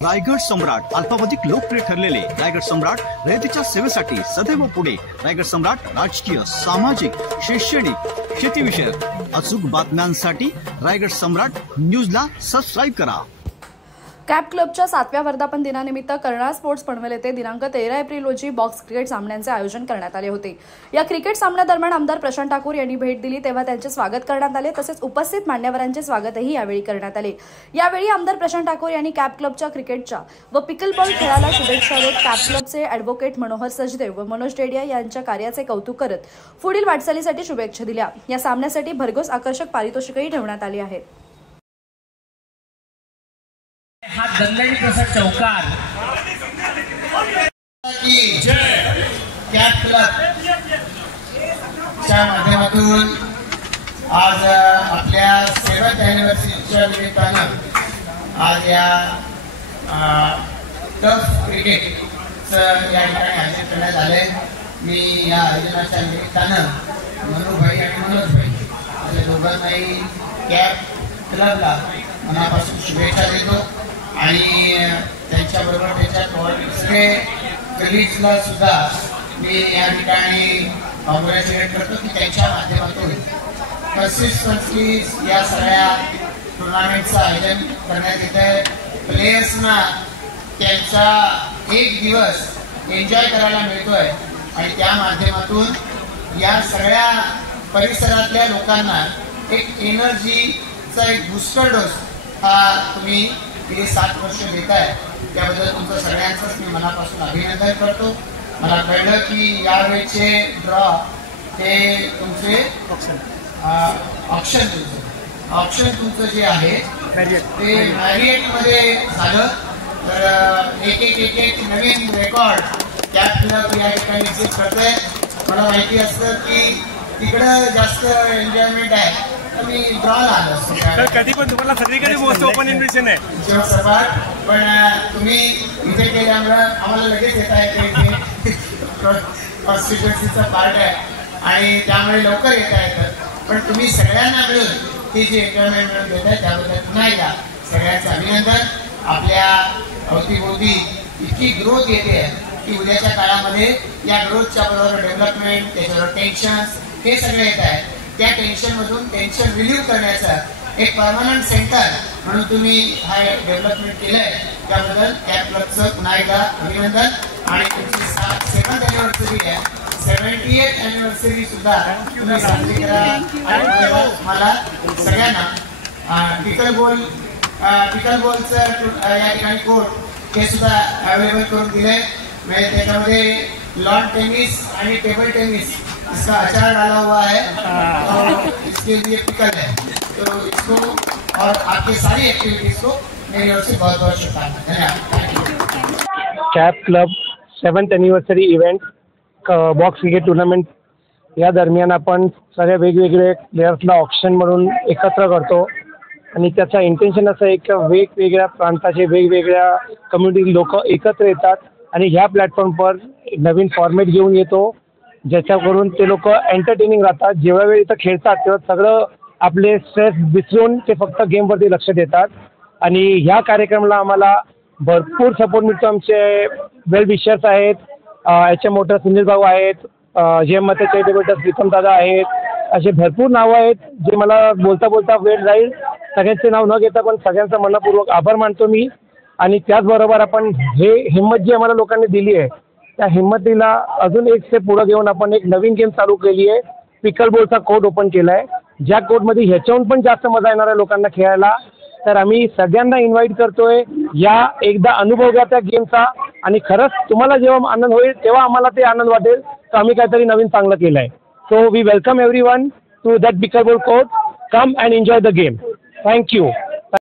रायगड सम्राट अल्पावधीत लोकप्रिय ठरलेले रायगड सम्राट रयतेच्या सेवेसाठी सदैव पुढे। रायगड सम्राट राजकीय, सामाजिक, शैक्षणिक, शेतीविषयक अचूक बातम्यांसाठी रायगड सम्राट न्यूजला सबस्क्राइब करा। कॅप क्लबच्या 7व्या वर्धापन दिनानिमित्त कर्नाळ स्पोर्ट्स पनवेल येथे दिनांक 13 एप्रिल रोजी बॉक्स क्रिकेट सामन्यांचे आयोजन करण्यात आले होते। या क्रिकेट सामन्यादरम्यान आमदार प्रशांत ठाकूर यांनी भेट दिली तेव्हा त्यांचे स्वागत करण्यात आले, तसेच उपस्थित मान्यवरांचे स्वागतही यावेळी करण्यात आले। यावेळी आमदार प्रशांत ठाकूर यांनी कॅप क्लबच्या क्रिकेटच्या व पिकलबॉल खेळाला शुभेच्छा देत कॅप क्लबचे ॲडव्होकेट मनोहर सचदेव व मनोज डेडिया यांच्या कार्याचे कौतुक करत पुढील वाटचालीसाठी शुभेच्छा दिल्या। या सामन्यासाठी भरघोस आकर्षक पारितोषिकही ठेवण्यात आली आहेत। हात दंडणी प्रसाद चौकार की जय कॅप क्लब च्या माध्यमातून आज आपल्या 7th अॅनिव्हर्सरीच्या निमित्तानं आज या टफ क्रिकेटचं या ठिकाणी आयोजन करण्यात आले। मी या आयोजनाच्या निमित्तानं मनुभाई आणि मनोजभाई अशा दोघांनाही कॅप क्लबला मनापासून शुभेच्छा देतो आणि त्यांच्याबरोबर त्यांच्या सगळे कलिग्सला सुद्धा मी या ठिकाणी कॉंग्रॅच्युलेट करतो की त्यांच्या माध्यमातून कन्सिस्टन्सली या सगळ्या टुर्नामेंटचं आयोजन करण्यात येतं। प्लेयर्सना त्यांचा एक दिवस एन्जॉय करायला मिळतोय आणि त्या माध्यमातून या सगळ्या परिसरातल्या लोकांना एक एनर्जीचा एक बूस्टर डोस हा तुम्ही गेली 7 वर्ष देताय, त्याबद्दल तुमचं सगळ्यांचंच मी मनापासून अभिनंदन करतो। मला कळलं की यावेळेचे ड्रॉ हे तुमचे ऑप्शन तुमचं जे आहे ते मॅरिएटमध्ये झालं, तर एक नवीन रेकॉर्ड कॅप क्लब या ठिकाणी एक्झिस्ट करतोय। मला माहिती असतं की तिकडं जास्त एन्जॉयमेंट आहे, मी ड्रॉला आलो असतो कधी पण तुम्हाला सगळीकडे मोस्ट ओपन इन्व्हिटेशन आहे, पण तुम्ही इथे केल्यामुळे आम्हाला लगेच येता येते, कॉन्स्टिट्युएन्सीचा पार्ट आहे आणि त्यामुळे लवकर येता येतं। पण तुम्ही सगळ्यांना मिळून ती जी एन्जॉयमेंट मिळून देत आहे त्याबद्दल पुन्हा एकदा सगळ्यांचं अभिनंदन। आपल्या अवतीभोवती इतकी ग्रोथ येते की उद्याच्या काळामध्ये या ग्रोथच्या बरोबर डेव्हलपमेंट, त्याच्यावर टेन्शन्स हे सगळे येत आहे। त्या टेन्शनमधून टेन्शन रिलीव्ह करण्याचं एक परमनंट सेंटर म्हणून तुम्ही हा डेव्हलपमेंट केलंय, त्याबद्दल कॅप क्लबचं पुन्हा एकदा अभिनंदन। आणि तुमची 7th अॅनिव्हर्सरी आहे, 70th अॅनिव्हर्सरी सुद्धा तुम्ही साजरी करा। आणि मला सगळ्यांना पिकलबॉलचं या ठिकाणी कोर्ट हे सुद्धा अवेलेबल करून दिलंय, म्हणजे त्याच्यामध्ये लॉन टेनिस आणि टेबल टेनिस इसका अचार डाला हुआ है, तो इसके लिए पिकल है, तो इसको और आपकी सारी एक्टिविटीज को मेरी ओर से बहुत बहुत शुभकामनाएं। धन्यवाद। Cap club 7th anniversary event box cricket tournament या दरम्यान आपण सगळ्या वेगवेगळे प्लेयर्सला ऑप्शन म्हणून एकत्र करतो आणि त्याचा इंटेन्शन असं आहे की वेगवेगळ्या प्रांताचे वेगवेगळ्या कम्युनिटी लोक एकत्र येतात आणि ह्या प्लॅटफॉर्मवर नवीन फॉर्मॅट घेऊन येतो, ज्याच्याकरून ते लोक एंटरटेनिंग राहतात। जेव्हा वेळ इथं खेळतात तेव्हा सगळं आपले स्ट्रेस विसरून ते फक्त गेमवरती लक्ष देतात आणि ह्या कार्यक्रमाला आम्हाला भरपूर सपोर्ट मिळतो। आमचे वेल विशर्स आहेत, एच एम मोटर सुनील भाऊ आहेत, जे मते चॅरिटेबल प्रीतम दादा आहेत, असे भरपूर नावं आहेत जे मला बोलता बोलता वेळ जाईल, सगळ्यांचे नाव न घेता पण सगळ्यांचा मनपूर्वक आभार मानतो मी। आणि त्याचबरोबर आपण हे हिंमत जी आम्हाला लोकांनी दिली आहे त्या हिंमतीला अजून एक स्टेप पुढे घेऊन आपण एक नवीन गेम चालू केली आहे, पिकलबॉलचा कोर्ट ओपन केला आहे, ज्या कोर्टमध्ये ह्याच्याहून पण जास्त मजा येणार आहे लोकांना खेळायला। तर आम्ही सगळ्यांना इन्व्हाइट करतोय, या एकदा अनुभव घ्या त्या गेमचा आणि खरंच तुम्हाला जेव्हा आनंद होईल तेव्हा आम्हाला ते आनंद वाटेल तर आम्ही काहीतरी नवीन चांगलं केलं आहे। So we welcome everyone to that pickleball court, come and enjoy the game. Thank you.